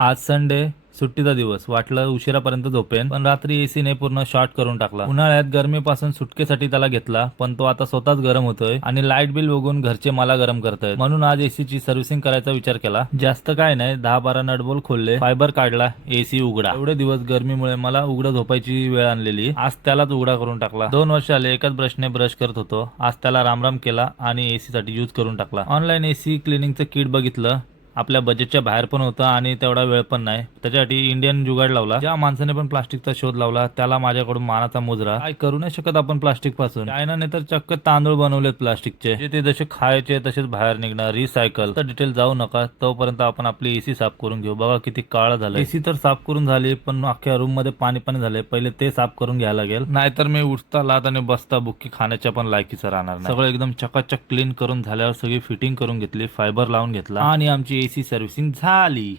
आज संडे, सुट्टीचा दिवस. वाटलं उशिरापर्यंत झोपेन, पण रात्री एसीने पूर्ण शॉर्ट करून टाकला. उन्हाळ्यात गरमीपासून सुटकेसाठी त्याला घेतला, पण तो आता स्वतःच गरम होतोय आणि लाईट बिल बघून घरचे मला गरम करतायत. म्हणून आज एसीची सर्व्हिसिंग करायचा विचार केला. जास्त काय नाही, 10-12 नटबोल्ट खोलले, फायबर काढला, एसी उघडा. एवढे दिवस गरमीमुळे मला उघडं झोपायची वेळ आणलेली, आज त्यालाच उघडा करून टाकला. 2 वर्ष आले एकाच ब्रशने ब्रश करत होतो. आज त्याला रामराम केला आणि एसी साठी यूज करून टाकला. ऑनलाईन एसी क्लिनिंगचं किट बघितलं. आपल्या बजेटच्या बाहेर पण होतं आणि तेवढा वेळ पण नाही. त्याच्यासाठी इंडियन जुगाड लावला. ज्या माणसाने पण प्लास्टिकचा शोध लावला त्याला माझ्याकडून मानाचा मुजरा. काय करू नाही शकत आपण प्लास्टिक पासून. चायनाने तर चक्क तांदूळ बनवलेत प्लास्टिकचे, जे ते जसे खायचे तसेच बाहेर निघणार. रिसायकल तर डिटेल जाऊ नका, तोपर्यंत आपण आपली एसी साफ करून घेऊ. बघा किती काळ झालं. एसी तर साफ करून झाली, पण अख्ख्या रूम मध्ये पाणी पाणी झाले. पहिले ते साफ करून घ्यायला लागेल, नाहीतर मी उठता लात आणि बसता बुक्की खाण्याच्या पण लायकीचं राहणार नाही. सगळं एकदम चकाचक क्लीन करून झाल्यावर सगळी फिटिंग करून घेतली, फायबर लावून घेतला आणि आमची एसी सर्व्हिसिंग झाली.